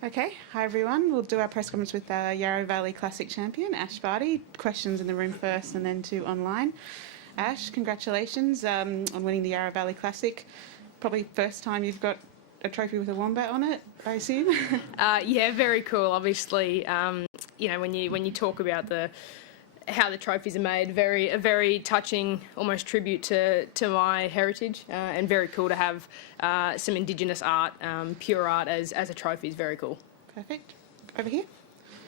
Okay, hi everyone. We'll do our press conference with Yarra Valley Classic champion, Ashleigh Barty. Questions in the room first and then to online. Ash, congratulations on winning the Yarra Valley Classic. Probably first time you've got a trophy with a wombat on it, I assume? Yeah, very cool. Obviously, when you talk about how the trophies are made, a very touching, almost tribute to my heritage, and very cool to have some Indigenous art, pure art, as a trophy is very cool. Perfect. Over here.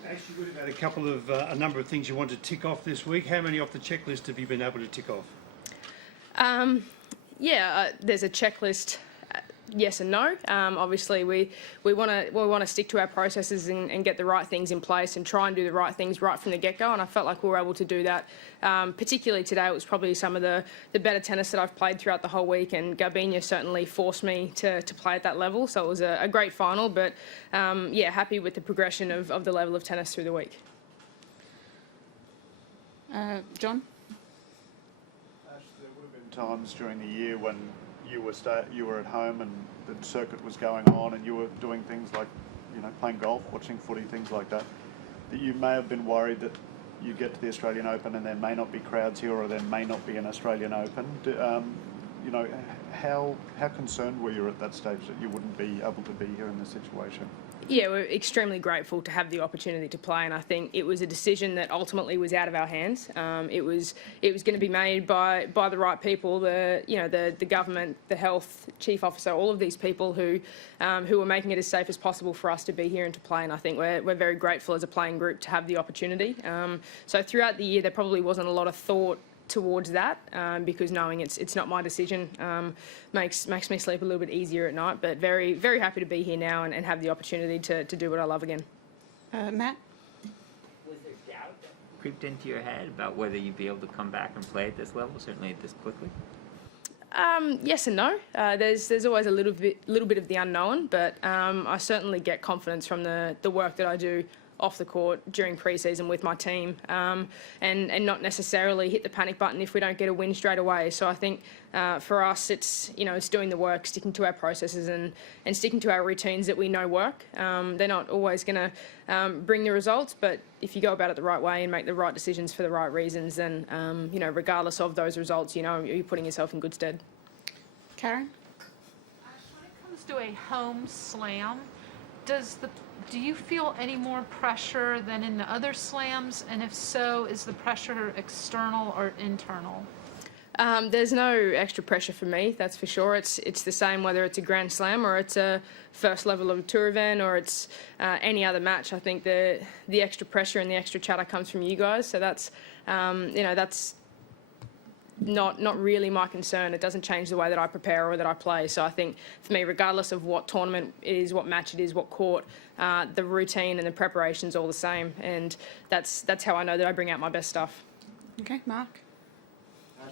Actually, we've had a number of things you want to tick off this week. How many off the checklist have you been able to tick off? There's a checklist. Yes and no. Obviously, we want to stick to our processes and get the right things in place and try and do the right things right from the get-go. And I felt like we were able to do that. Particularly today, it was probably some of the better tennis that I've played throughout the whole week. And Garbina certainly forced me to play at that level. So it was a great final. But happy with the progression of the level of tennis through the week. John? Ash, there would have been times during the year when you were at home and the circuit was going on and you were doing things like, playing golf, watching footy, things like that, that you may have been worried that you get to the Australian Open and there may not be crowds here or there may not be an Australian Open. How concerned were you at that stage that you wouldn't be able to be here in this situation? Yeah, we're extremely grateful to have the opportunity to play, and I think it was a decision that ultimately was out of our hands. It was going to be made by the right people, the government, the health chief officer, all of these people who were making it as safe as possible for us to be here and to play. And I think we're very grateful as a playing group to have the opportunity. So throughout the year, there probably wasn't a lot of thought towards that, because knowing it's not my decision makes me sleep a little bit easier at night. But very, very happy to be here now and have the opportunity to do what I love again. Matt? Was there doubt that creeped into your head about whether you'd be able to come back and play at this level, certainly this quickly? Yes and no. There's always a little bit of the unknown, but I certainly get confidence from the work that I do off the court during pre-season with my team, and not necessarily hit the panic button if we don't get a win straight away. So I think for us, it's doing the work, sticking to our processes and sticking to our routines that we know work. They're not always going to bring the results, but if you go about it the right way and make the right decisions for the right reasons, then regardless of those results, you're putting yourself in good stead. Karen? Ash, when it comes to a home slam, do you feel any more pressure than in the other slams? And if so, is the pressure external or internal? There's no extra pressure for me, that's for sure. It's the same whether it's a Grand Slam or it's a first level of a tour event or it's any other match. I think the extra pressure and the extra chatter comes from you guys. So that's that's not really my concern. It doesn't change the way that I prepare or that I play. So I think for me, regardless of what tournament it is, what match it is, what court, the routine and the preparation's all the same. And that's how I know that I bring out my best stuff. Okay, Mark?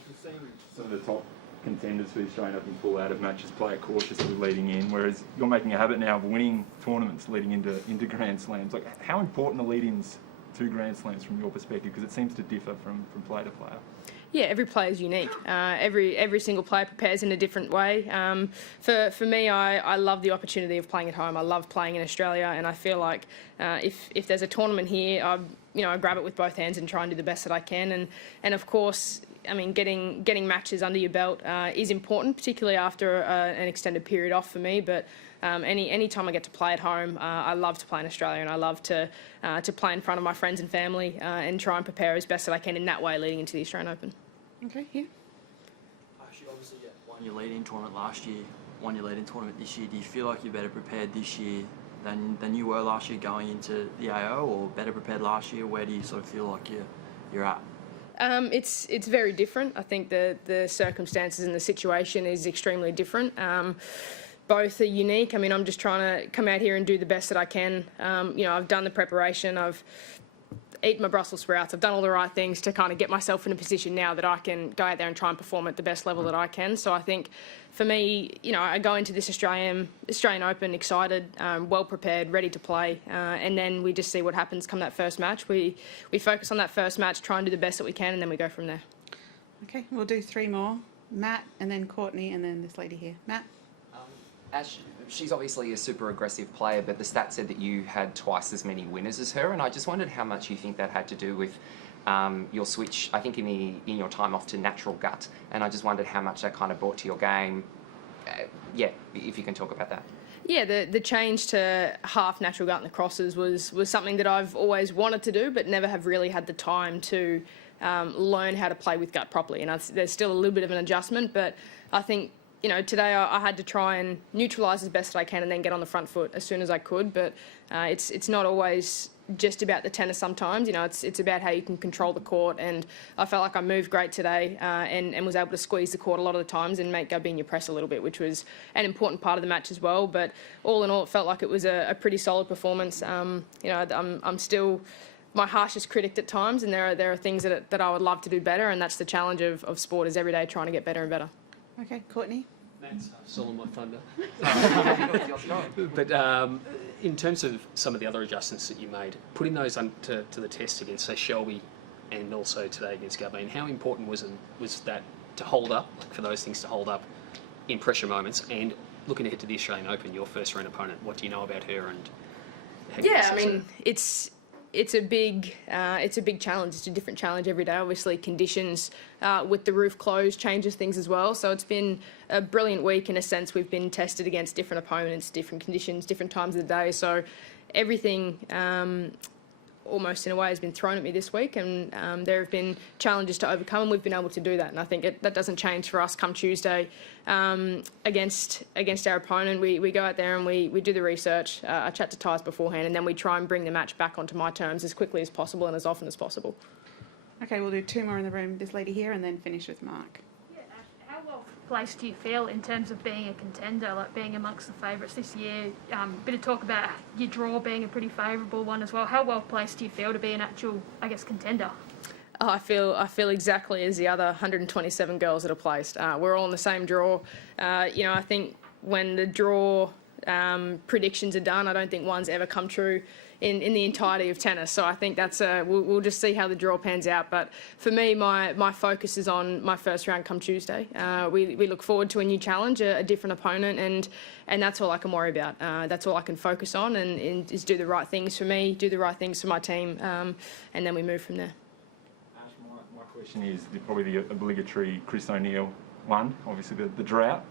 We've seen some of the top contenders for the Australian Open pull out of matches, play it cautiously leading in, whereas you're making a habit now of winning tournaments leading into Grand Slams. Like, how important are lead-ins to Grand Slams from your perspective? Because it seems to differ from player to player. Yeah, every player is unique. Every single player prepares in a different way. For me, I love the opportunity of playing at home. I love playing in Australia, and I feel like if there's a tournament here, I grab it with both hands and try and do the best that I can. And of course, I mean, getting matches under your belt is important, particularly after an extended period off for me. But any time I get to play at home, I love to play in Australia, and I love to play in front of my friends and family and try and prepare as best that I can in that way leading into the Australian Open. Okay, here. You obviously won your lead-in tournament last year, won your lead-in tournament this year. Do you feel like you're better prepared this year than you were last year going into the AO, or better prepared last year? Where do you sort of feel like you're at? It's very different. I think the circumstances and the situation is extremely different. Both are unique. I mean, I'm just trying to come out here and do the best that I can. I've done the preparation. I've eaten my Brussels sprouts. I've done all the right things to kind of get myself in a position now that I can go out there and try and perform at the best level that I can. So I think for me, I go into this Australian Open excited, well prepared, ready to play, and then we just see what happens come that first match. We focus on that first match, try and do the best that we can, and then we go from there. Okay, we'll do three more. Matt, and then Courtney, and then this lady here. Matt? Ash, she's obviously a super aggressive player, but the stat said that you had twice as many winners as her, and I just wondered how much you think that had to do with your switch, I think in your time off to natural gut, and I just wondered how much that kind of brought to your game. Yeah, if you can talk about that. Yeah, the change to half natural gut in the crosses was something that I've always wanted to do, but never have really had the time to learn how to play with gut properly. And there's still a little bit of an adjustment, but I think, you know, today I had to try and neutralise as best I can and then get on the front foot as soon as I could. But it's not always just about the tennis sometimes. You know, it's about how you can control the court. And I felt like I moved great today and was able to squeeze the court a lot of the times and make Garbiñe press a little bit, which was an important part of the match as well. But all in all, it felt like it was a pretty solid performance. You know, I'm still my harshest critic at times, and there are things that I would love to do better, and that's the challenge of sport, is every day trying to get better and better. Okay, Courtney. Thanks, stolen my thunder. But in terms of some of the other adjustments that you made, putting those to the test against, say, Shelby and also today against Garbiñe, how important was that to hold up, like for those things to hold up in pressure moments? And looking ahead to the Australian Open, your first round opponent, what do you know about her? And how yeah, I mean, it's a big challenge. It's a different challenge every day. Obviously, conditions with the roof closed changes things as well. So it's been a brilliant week in a sense. We've been tested against different opponents, different conditions, different times of the day. So everything almost in a way has been thrown at me this week, and there have been challenges to overcome, and we've been able to do that. And I think that doesn't change for us come Tuesday against our opponent. We go out there and we do the research. I chat to Tyes beforehand, and then we try and bring the match back onto my terms as quickly as possible and as often as possible. Okay, we'll do two more in the room. This lady here, and then finish with Mark. Yeah, Ash, how well placed do you feel in terms of being a contender, like being amongst the favourites this year? Bit of talk about your draw being a pretty favourable one as well. How well placed do you feel to be an actual, I guess, contender? Oh, I feel exactly as the other 127 girls that are placed. We're all in the same draw. You know, I think when the draw predictions are done, I don't think one's ever come true in the entirety of tennis. So I think that's we'll just see how the draw pans out. But for me, my focus is on my first round come Tuesday. We look forward to a new challenge, a different opponent, and that's all I can worry about. That's all I can focus on, and is do the right things for me, do the right things for my team, and then we move from there. Ash, my question is probably the obligatory Chris O'Neill one, obviously the drought.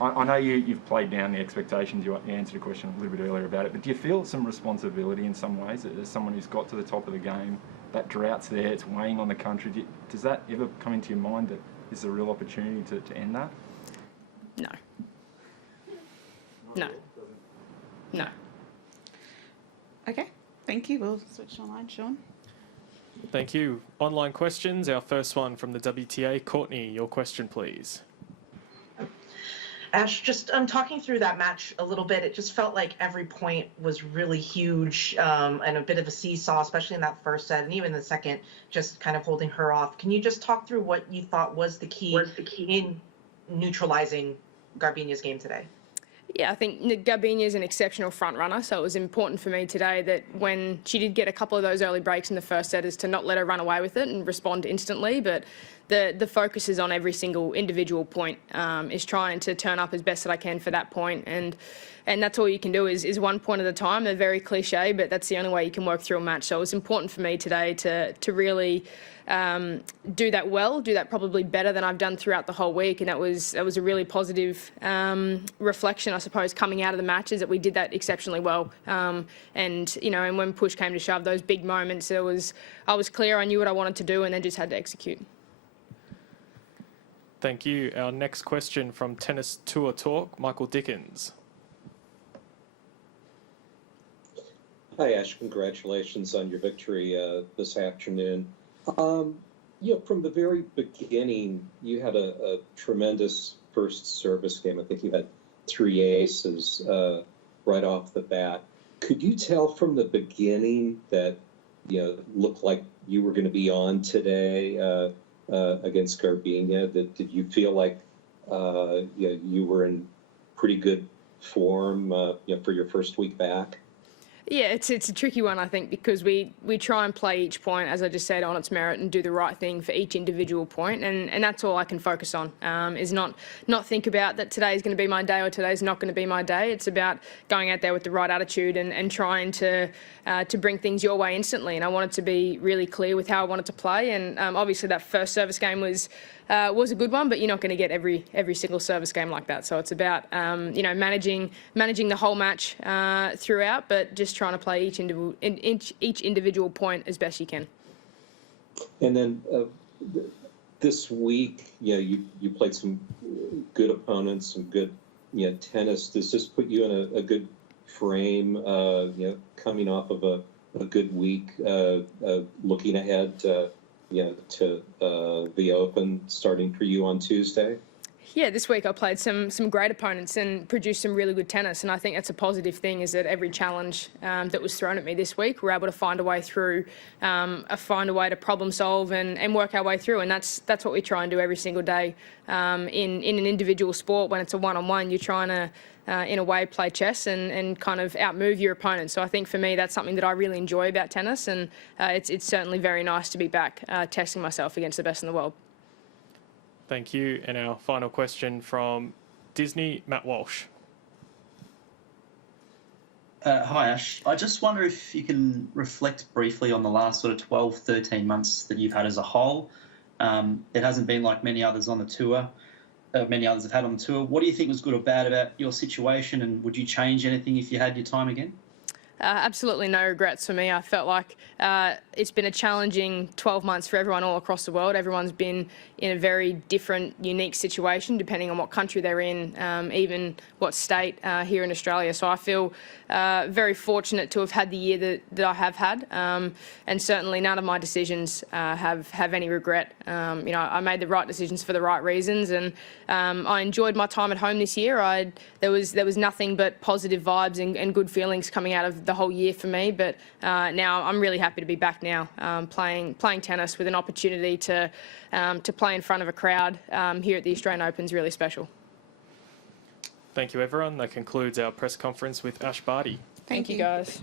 I know you've played down the expectations. You answered a question a little bit earlier about it, but do you feel some responsibility in some ways as someone who's got to the top of the game? That drought's there, it's weighing on the country. Does that ever come into your mind that this is a real opportunity to end that? No. No. No. Okay, thank you. We'll switch online, Sean. Thank you. Online questions. Our first one from the WTA. Courtney, your question, please. Ash, just talking through that match a little bit, it just felt like every point was really huge and a bit of a seesaw, especially in that first set and even the second, just kind of holding her off. Can you just talk through what you thought was the key in neutralizing Garbiñe's game today? Yeah, I think Garbiñe is an exceptional front runner, so it was important for me today that when she did get a couple of those early breaks in the first set, is to not let her run away with it and respond instantly, but the focus is on every single individual point, is trying to turn up as best that I can for that point, and that's all you can do is one point at a time. They're very cliche, but that's the only way you can work through a match. So it was important for me today to really do that well, do that probably better than I've done throughout the whole week, and that was a really positive reflection, I suppose, coming out of the matches, that we did that exceptionally well. And you know, and when push came to shove, those big moments, I was clear, I knew what I wanted to do, and then just had to execute. Thank you. Our next question from Tennis Tour Talk, Michael Dickens. Hi, Ash. Congratulations on your victory this afternoon. You know, from the very beginning, you had a tremendous first service game. I think you had 3 aces right off the bat. Could you tell from the beginning that, you know, looked like you were going to be on today against Garbiñe? Did you feel like you were in pretty good form for your first week back? Yeah, it's a tricky one, I think, because we try and play each point, as I just said, on its merit and do the right thing for each individual point, and that's all I can focus on, is not think about that today's going to be my day or today's not going to be my day. It's about going out there with the right attitude and trying to bring things your way instantly, and I wanted to be really clear with how I wanted to play, and obviously that first service game was a good one, but you're not going to get every single service game like that. So it's about managing the whole match throughout, but just trying to play each individual point as best you can. And then this week, you played some good opponents, some good tennis. Does this put you in a good frame? Coming off of a good week, looking ahead. To the Open starting for you on Tuesday? Yeah, this week I played some great opponents and produced some really good tennis, and I think that's a positive thing, is that every challenge that was thrown at me this week, we're able to find a way through, find a way to problem solve and work our way through, and that's what we try and do every single day. In an individual sport, when it's a one-on-one, you're trying to in a way play chess and kind of outmove your opponent. So I think for me that's something that I really enjoy about tennis, and it's certainly very nice to be back testing myself against the best in the world. Thank you. And our final question from Disney, Matt Walsh. Hi Ash, I just wonder if you can reflect briefly on the last sort of 12, 13 months that you've had as a whole. It hasn't been like many others on the tour. Many others have had on the tour. What do you think was good or bad about your situation, and would you change anything if you had your time again? Absolutely no regrets for me. I felt like it's been a challenging 12 months for everyone all across the world. Everyone's been in a very different, unique situation depending on what country they're in, even what state here in Australia. So I feel very fortunate to have had the year that I have had, and certainly none of my decisions have any regret. I made the right decisions for the right reasons, and I enjoyed my time at home this year. There was nothing but positive vibes and good feelings coming out of the whole year for me, but now I'm really happy to be back now, playing tennis with an opportunity to play in front of a crowd here at the Australian Open is really special. Thank you, everyone. That concludes our press conference with Ash Barty. Thank you, guys.